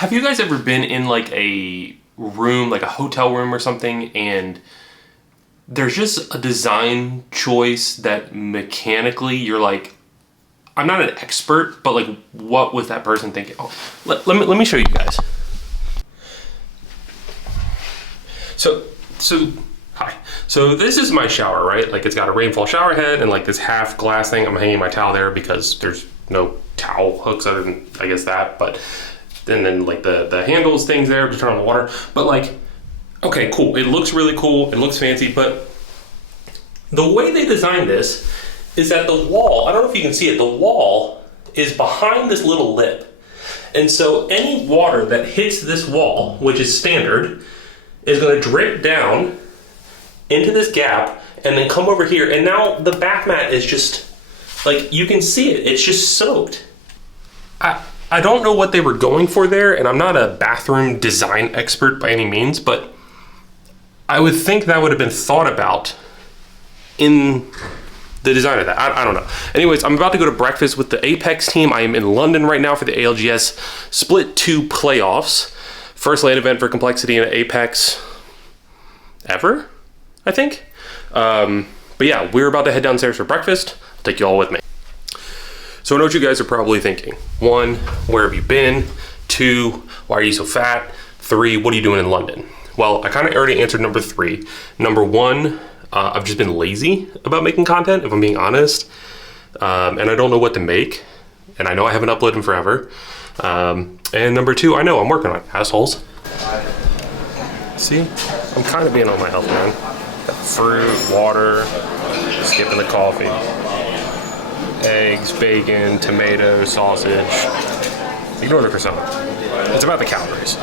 Have you guys ever been in like a room, like a hotel room or something, and there's just a design choice that mechanically you're like, I'm not an expert, but like, what was that person thinking? Oh, let me show you guys. Hi. So this is my shower, right? Like, it's got a rainfall shower head and like this half glass thing. I'm hanging my towel there because there's no towel hooks other than, I guess, that. But and then like the handles things there to turn on the water. But like, okay, cool. It looks really cool. It looks fancy. But the way they designed this is that the wall, I don't know if you can see it, the wall is behind this little lip. And so any water that hits this wall, which is standard, is going to drip down into this gap and then come over here. And now the back mat is just, like, you can see it. It's just soaked. I don't know what they were going for there, and I'm not a bathroom design expert by any means, but I would think that would have been thought about in the design of that. I don't know. Anyways, I'm about to go to breakfast with the Apex team. I am in London right now for the ALGS Split 2 playoffs. First LAN event for Complexity in Apex ever, I think. But yeah, we're about to head downstairs for breakfast. I'll take you all with me. So I know what you guys are probably thinking. 1, where have you been? 2, why are you so fat? 3, what are you doing in London? Well, I kind of already answered number 3. Number 1, I've just been lazy about making content, if I'm being honest. And I don't know what to make. And I know I haven't uploaded in forever. And number 2, I know I'm working on it, assholes. See, I'm kind of being on my health, man. Got fruit, water, skipping the coffee. Eggs, bacon, tomato, sausage. Ignore the croissant. It's about the calories.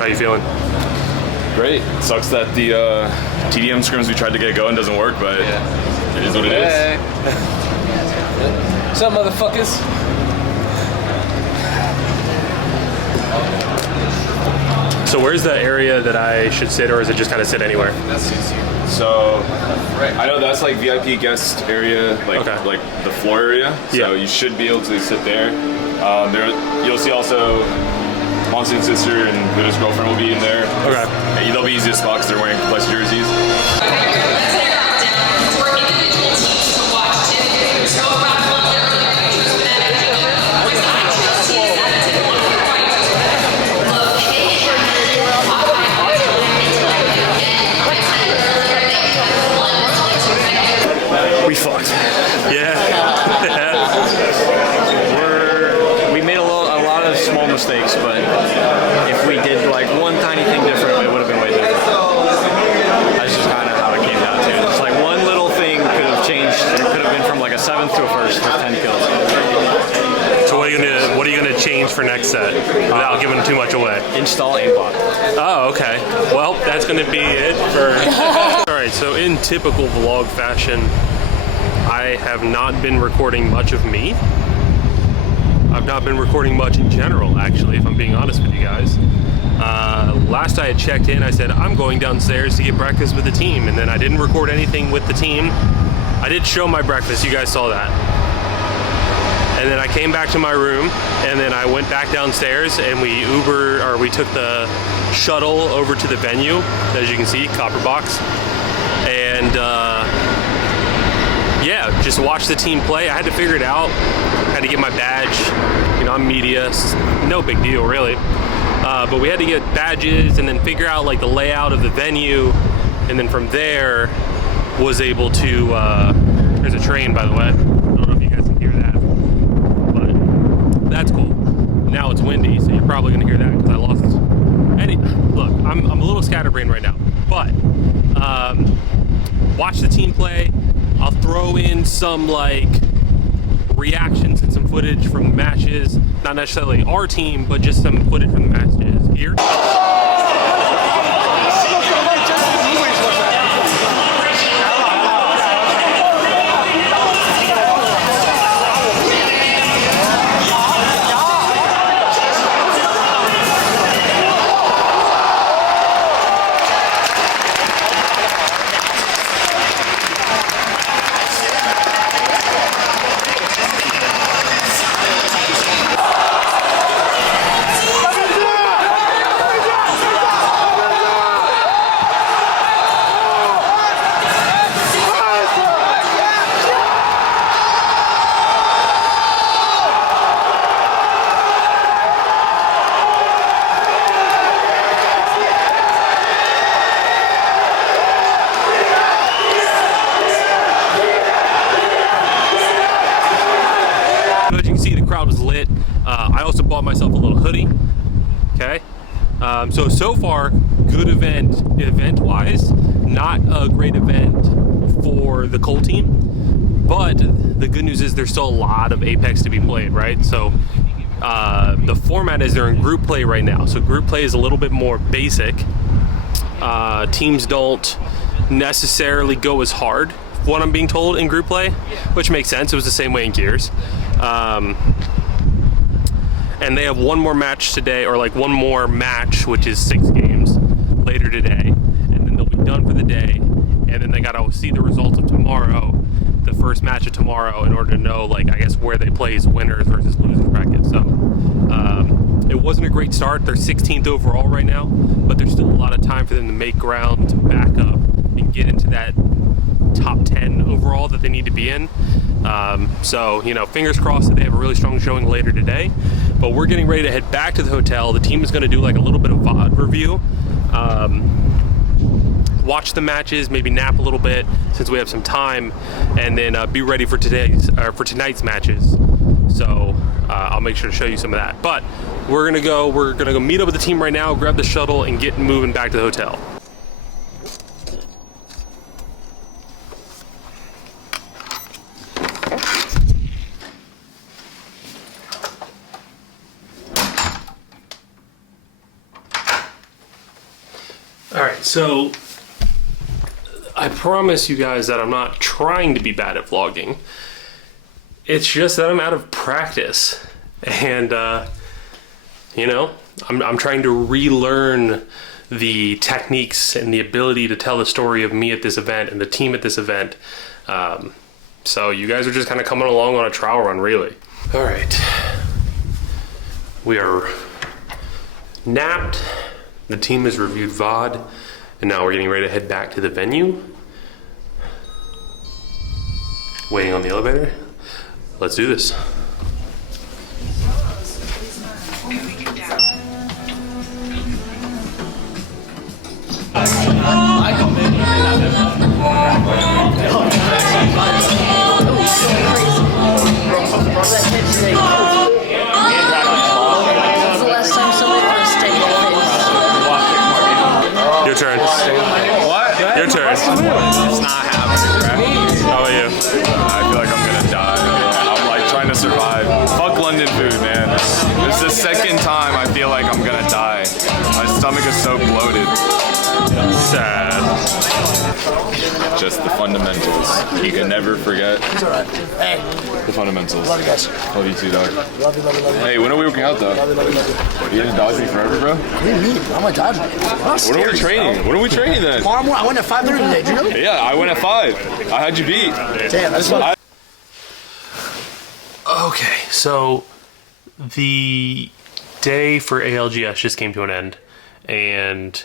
How you feeling? Great. Sucks that the TDM scrims we tried to get going doesn't work, but yeah. It is what it is. What's up, motherfuckers? So where's the area that I should sit, or is it just kind of sit anywhere? So I know that's like VIP guest area, like Okay. like the floor area. So Yeah. you should be able to sit there. You'll see also Monsoon's sister and Luda's girlfriend will be in there. Okay. And they'll be easiest spots because they're wearing plus jerseys. We fucked. Yeah. We made a lot of small mistakes, but if we did like one tiny thing different, it would have been way different. That's just kind of how it came down to. It's like one little thing could have changed. It could have been from like a 7th to a 1st with 10 kills. So what are you gonna change for next set without giving too much away? Install aimbot. Oh, okay. Well, that's gonna be it for. All right. So in typical vlog fashion, I have not been recording much of me. I've not been recording much in general, actually, if I'm being honest with you guys. Last I had checked in, I said, I'm going downstairs to get breakfast with the team, and then I didn't record anything with the team. I did show my breakfast, you guys saw that. And then I came back to my room, and then I went back downstairs, and we took the shuttle over to the venue, as you can see, Copper Box. And yeah, just watch the team play. I had to figure it out. I had to get my badge. You know, I'm media, no big deal really. But we had to get badges and then figure out like the layout of the venue. And then from there was able to, there's a train by the way. I don't know if you guys can hear that, but that's cool. Now it's windy, so you're probably gonna hear that because I lost. Look, I'm a little scatterbrained right now, but watch the team play. I'll throw in some like reactions and some footage from the matches. Not necessarily our team, but just some footage from the matches here. also bought myself a little hoodie. Okay. So far, good event-wise. Not a great event for the Colt team, but the good news is there's still a lot of Apex to be played, right? So the format is they're in group play right now. So group play is a little bit more basic. Teams don't necessarily go as hard, what I'm being told, in group play, which makes sense. It was the same way in Gears. And they have one more match today, or like one more match, which is 6 games later today, and then they'll be done for the day. And then they gotta see the results of tomorrow, the first match of tomorrow, in order to know, like, I guess, where they place winners versus losers bracket. So it wasn't a great start. They're 16th overall right now, but there's still a lot of time for them to make ground, to back up, and get into that top 10 overall that they need to be in. So, you know, fingers crossed that they have a really strong showing later today. But we're getting ready to head back to the hotel. The team is going to do like a little bit of VOD review. Watch the matches, maybe nap a little bit since we have some time, and then be ready for tonight's matches. So I'll make sure to show you some of that. But we're gonna go meet up with the team right now, grab the shuttle, and get moving back to the hotel. All right, so I promise you guys that I'm not trying to be bad at vlogging. It's just that I'm out of practice, and you know, I'm trying to relearn the techniques and the ability to tell the story of me at this event and the team at this event. So you guys are just kind of coming along on a trial run, really. All right, we are napped. The team has reviewed VOD, and now we're getting ready to head back to the venue. Waiting on the elevator. Let's do this. Your turn. What? Your turn. It's not happening, bro. How about you? I feel like I'm gonna die. I'm like trying to survive. Fuck London food, man. This is the second time I feel like I'm gonna die. My stomach is so bloated. Sad. Just the fundamentals. You can never forget It's alright. Hey, the fundamentals. love you guys. Love you too, dog. Love you, love you, love you. Hey, when are we working out though? Love you, love you, love you. You gonna dodge me forever, bro? What do you mean? I'm gonna die. When are we training? When are we training then? Tomorrow morning, I went at 5:30 today. Do you know? Yeah, I went at 5. I had you beat. Damn, that's what. Okay, so the day for ALGS just came to an end, and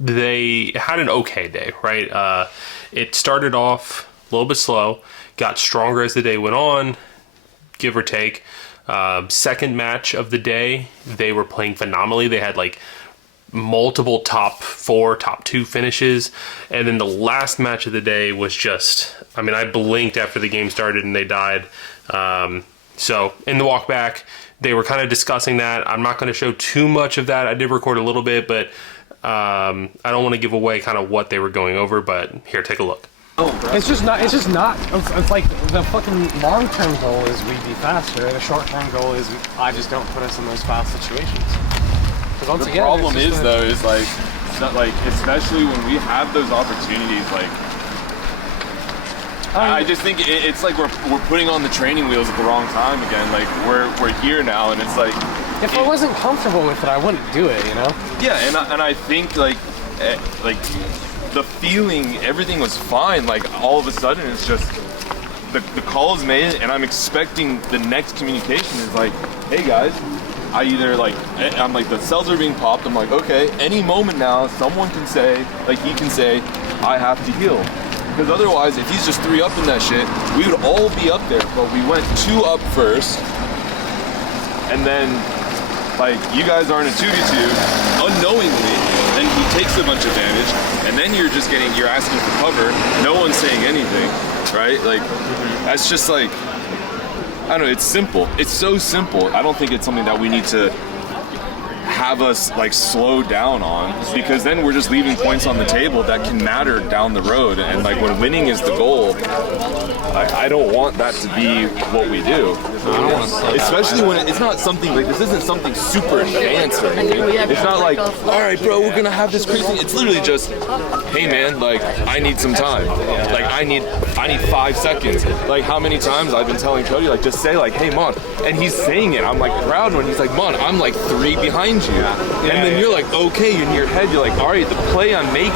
they had an okay day, right? It started off a little bit slow, got stronger as the day went on, give or take. Second match of the day, they were playing phenomenally. They had like multiple top 4, top 2 finishes, and then the last match of the day was just, I mean, I blinked after the game started and they died. So in the walk back, they were kind of discussing that. I'm not going to show too much of that. I did record a little bit, but I don't want to give away kind of what they were going over, but here, take a look. It's just not. It's like the fucking long-term goal is we be faster. The short-term goal is I just don't put us in those fast situations. Because once The again, problem it's just is though, is like, it's not like, especially when we have those opportunities, like, I just think it's like we're putting on the training wheels at the wrong time again. Like we're here now, and it's like, if I wasn't comfortable with it, I wouldn't do it. You know? yeah, and I think like the feeling, everything was fine. Like all of a sudden, it's just the call is made, and I'm expecting the next communication is like, hey guys, I'm like, the cells are being popped. I'm like, okay, any moment now, someone can say, like he can say, I have to heal. Because otherwise, if he's just 3 up in that shit, we would all be up there. But we went 2 up first, and then, like, you guys are in a 2v2 unknowingly. Then he takes a bunch of damage, and then you're asking for cover. No one's saying anything, right? Like, that's just like, I don't know, it's simple. It's so simple. I don't think it's something that we need to have us like slow down on, because then we're just leaving points on the table that can matter down the road. And like when winning is the goal, I don't want that to be what we do. Especially when it's not something like, this isn't something super advanced or anything. It's not like, all right, bro, we're gonna have this crazy. It's literally just, hey man, like I need some time. Like I need 5 seconds. Like how many times I've been telling Cody, like just say like, hey Mon, and he's saying it. I'm like proud when he's like, Mon, I'm like 3 behind you. And then you're like, okay, in your head, you're like, all right, the play I'm making,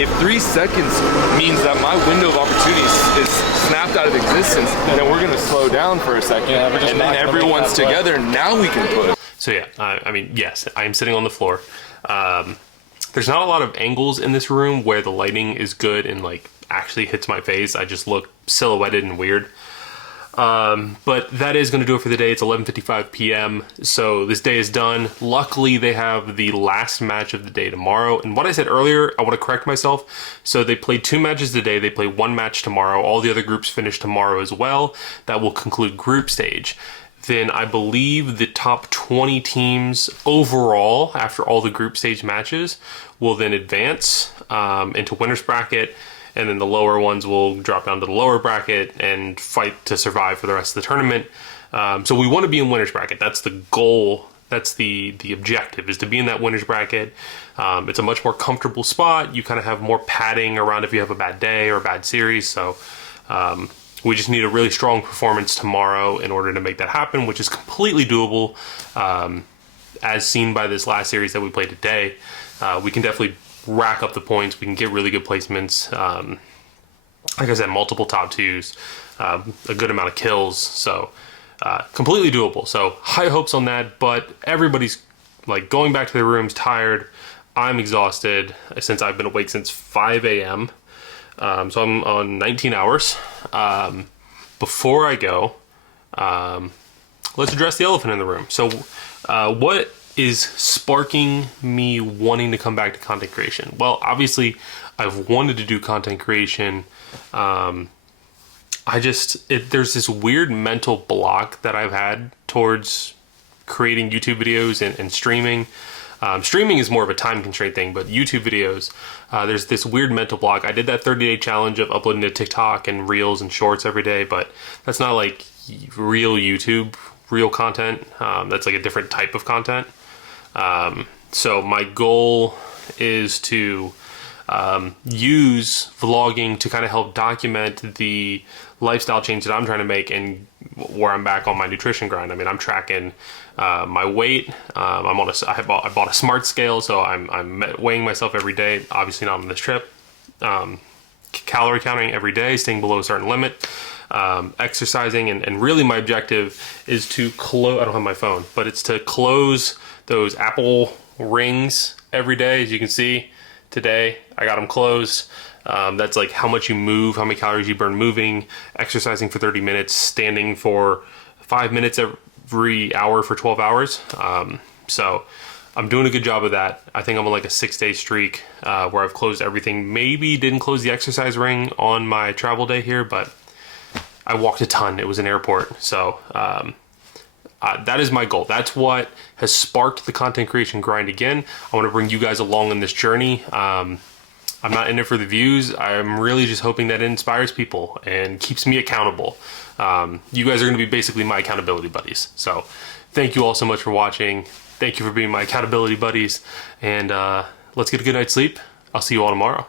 if 3 seconds means that my window of opportunity is snapped out of existence, then we're gonna slow down for a second, and then everyone's together, now we can push. So yeah, I mean, yes, I am sitting on the floor. There's not a lot of angles in this room where the lighting is good and like actually hits my face. I just look silhouetted and weird. But that is going to do it for the day. It's 11:55 p.m. So this day is done. Luckily, they have the last match of the day tomorrow. And what I said earlier, I want to correct myself. So they played 2 matches today. They play 1 match tomorrow. All the other groups finish tomorrow as well. That will conclude group stage. Then I believe the top 20 teams overall, after all the group stage matches, will then advance into winner's bracket. And then the lower ones will drop down to the lower bracket and fight to survive for the rest of the tournament. So we want to be in winner's bracket. That's the goal. That's the objective, is to be in that winner's bracket. It's a much more comfortable spot. You kind of have more padding around if you have a bad day or a bad series. So we just need a really strong performance tomorrow in order to make that happen, which is completely doable. As seen by this last series that we played today, we can definitely rack up the points. We can get really good placements. Like I said, multiple top 2s, a good amount of kills. So completely doable. So high hopes on that, but everybody's like going back to their rooms tired. I'm exhausted since I've been awake since 5 a.m. So I'm on 19 hours. Before I go, let's address the elephant in the room. So what is sparking me wanting to come back to content creation? Well, obviously I've wanted to do content creation. There's this weird mental block that I've had towards creating YouTube videos and streaming. Streaming is more of a time constraint thing, but YouTube videos, there's this weird mental block. I did that 30-day challenge of uploading to TikTok and Reels and Shorts every day, but that's not like real YouTube, real content. That's like a different type of content. So my goal is to use vlogging to kind of help document the lifestyle change that I'm trying to make and where I'm back on my nutrition grind. I mean, I'm tracking my weight. I bought a smart scale, so I'm weighing myself every day. Obviously not on this trip. Calorie counting every day, staying below a certain limit. Exercising, and really my objective is to close. I don't have my phone, but it's to close those Apple rings every day. As you can see today, I got them closed. That's like how much you move, how many calories you burn moving, exercising for 30 minutes, standing for 5 minutes every hour for 12 hours. So I'm doing a good job of that. I think I'm on like a 6-day streak where I've closed everything. Maybe didn't close the exercise ring on my travel day here, but I walked a ton. It was an airport. So that is my goal. That's what has sparked the content creation grind again. I want to bring you guys along on this journey. I'm not in it for the views. I'm really just hoping that it inspires people and keeps me accountable. You guys are going to be basically my accountability buddies. So thank you all so much for watching. Thank you for being my accountability buddies. And let's get a good night's sleep. I'll see you all tomorrow.